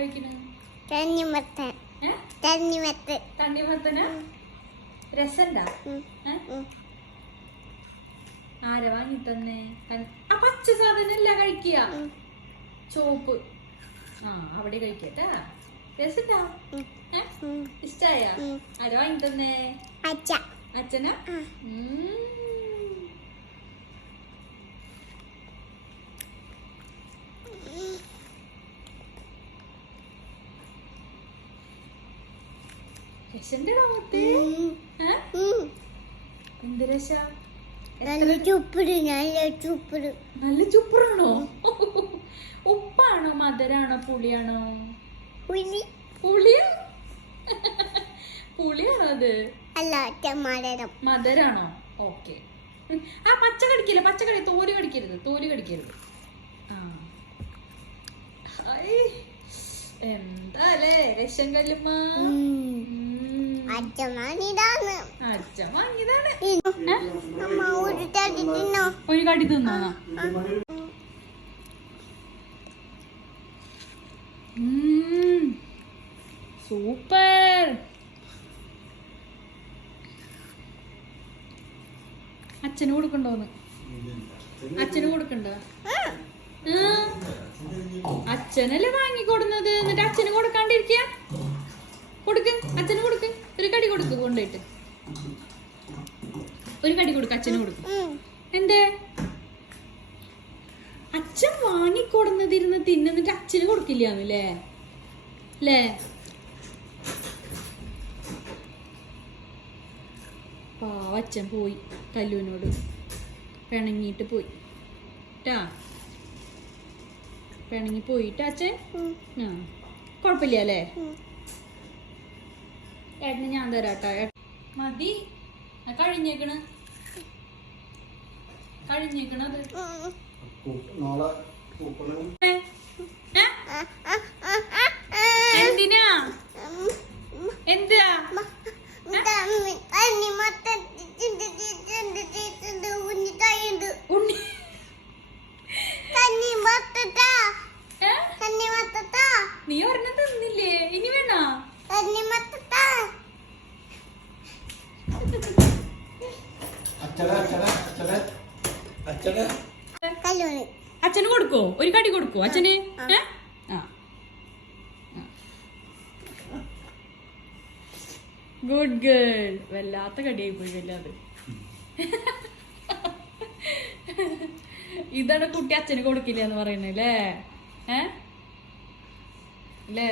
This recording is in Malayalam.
കഴിക്കണേ? തണ്ണിമത്തനാ? രസണ്ടാ? ആരാ വാങ്ങി തന്നെ? ആ പച്ച സാധനല്ല കഴിക്കുക, ചോപ്പ്. ആ അവിടെ കഴിക്കട്ടാ. രസണ്ടാ? ഇഷ്ടായ? ആരാ വാങ്ങി തന്നെ? അച്ഛനാ? രസണ്ടോ മുത്തേ? എന്ത് രസ? നല്ല ചുപ്പറാണോ? ഉപ്പാണോ മധുരാണോ പുളിയാണോ? പുളിയാ? പുളിയാണോ അത്? മധുരാണോ? ഓക്കെ. ആ പച്ച കടിക്കില്ല, പച്ചക്കടി തോല് കടിക്കരുത്, തോല് കടിക്കരുത്. ആ എന്താലേ രസം കല്ലുമ്മ. അച്ഛൻ വാങ്ങിയതാണ്. ഒരു കടി തിന്നോ? സൂപ്പർ. അച്ഛന് കൊടുക്കണ്ടോന്ന്? അച്ഛന് കൊടുക്കണ്ടോ? അച്ഛനല്ലേ വാങ്ങിക്കൊടുന്നത്, എന്നിട്ട് അച്ഛന് കൊടുക്കാണ്ടിരിക്ക? കൊടുക്ക്, അച്ഛന് കൊടുക്ക്. ഒരു കടി കൊടുക്ക്, കൊണ്ടുപോയിട്ട് ഒരു കടി കൊടുക്ക്, അച്ഛന് കൊടുക്ക്. എന്തേ? അച്ഛൻ വാങ്ങിക്കൊടുന്നതിരുന്ന് തിന്നിട്ട് അച്ഛന് കൊടുക്കില്ലാന്നല്ലേ? അല്ലേ? പാവ അച്ഛൻ പോയി, കല്ലുവിനോട് പിണങ്ങിയിട്ട് പോയി ട്ടാ. പിണങ്ങി പോയിട്ട് അച്ഛൻ. ആ കുഴപ്പമില്ല അല്ലേ? ഏട്ടന് ഞാൻ തരാട്ടാ. മതി, കഴിഞ്ഞേക്കണത്. എന്തിനാ? എന്താ? നീ ഒരെണ്ണം തിന്നില്ലേ? ഇനി വേണോ? അച്ഛന് കൊടുക്കോ? ഒരു കടി കൊടുക്കോ അച്ഛന്? Good girl. വല്ലാത്ത കടിയായി പോയി, വല്ലാതെ. ഇതാണ് കുട്ടി അച്ഛന് കൊടുക്കില്ല എന്ന് പറയുന്നല്ലേ? അല്ലേ?